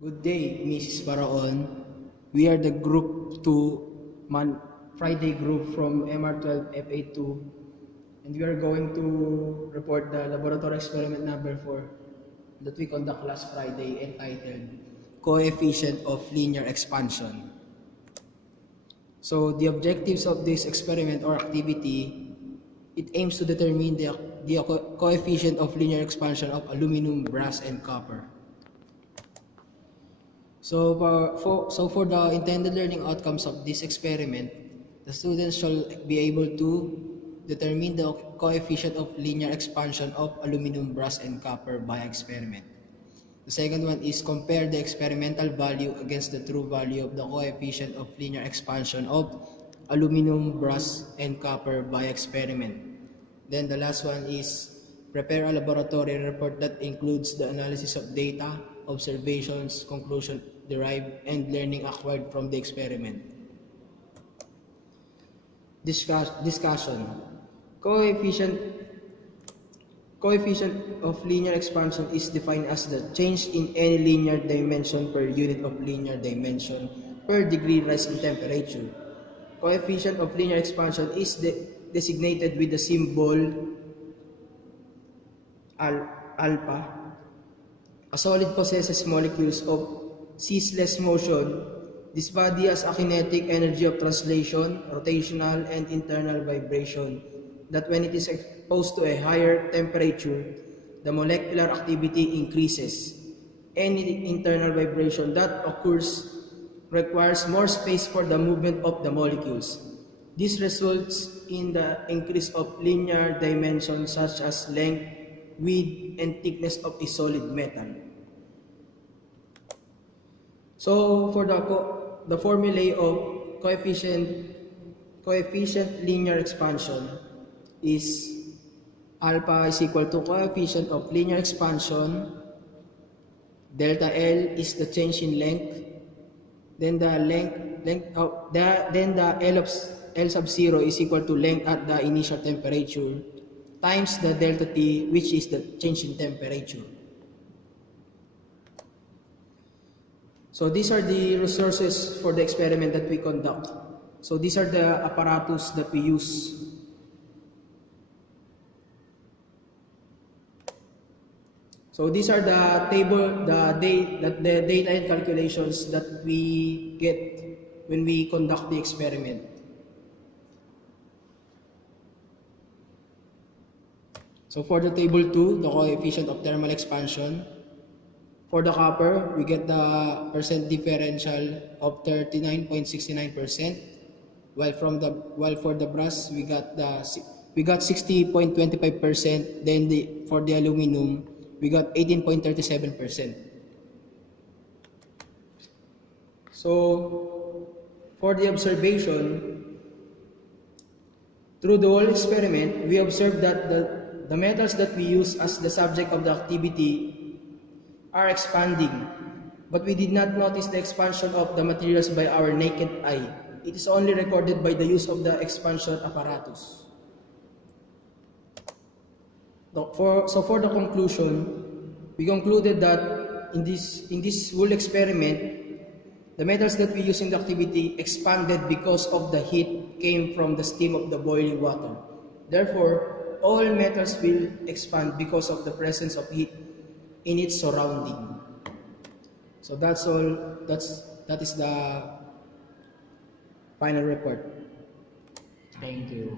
Good day, Mrs. Paraon. We are the Group 2 Friday group from MR12 FA2, and we are going to report the laboratory experiment number 4 that we conduct last Friday, entitled Coefficient of Linear Expansion. So the objectives of this experiment or activity, it aims to determine the coefficient of linear expansion of aluminum, brass, and copper. So for the intended learning outcomes of this experiment, the students shall be able to determine the coefficient of linear expansion of aluminum, brass, and copper by experiment. The second one is compare the experimental value against the true value of the coefficient of linear expansion of aluminum, brass, and copper by experiment. Then the last one is prepare a laboratory report that includes the analysis of data, observations, conclusion derived, and learning acquired from the experiment. Discussion. Coefficient of linear expansion is defined as the change in any linear dimension per unit of linear dimension per degree rise in temperature. Coefficient of linear expansion is designated with the symbol alpha. A solid possesses molecules of ceaseless motion. This body has a kinetic energy of translation, rotational, and internal vibration that when it is exposed to a higher temperature, the molecular activity increases. Any internal vibration that occurs requires more space for the movement of the molecules. This results in the increase of linear dimensions such as length, width, and thickness of a solid metal. So for the formulae of coefficient linear expansion is alpha is equal to coefficient of linear expansion, delta L is the change in length, then the L sub 0 is equal to length at the initial temperature times the delta T, which is the change in temperature. So these are the resources for the experiment that we conduct. So these are the apparatus that we use. So these are the data and calculations that we get when we conduct the experiment. So for the table 2, the coefficient of thermal expansion. For the copper, we get the percent differential of 39.69%, while for the brass we got 60.25%. Then for the aluminum we got 18.37%. So for the observation, through the whole experiment, we observed that the metals that we use as the subject of the activity are expanding, but we did not notice the expansion of the materials by our naked eye. It is only recorded by the use of the expansion apparatus. So for the conclusion, we concluded that in this whole experiment, the metals that we use in the activity expanded because of the heat came from the steam of the boiling water. Therefore, all metals will expand because of the presence of heat in its surrounding. So that's all. That is the final report. Thank you.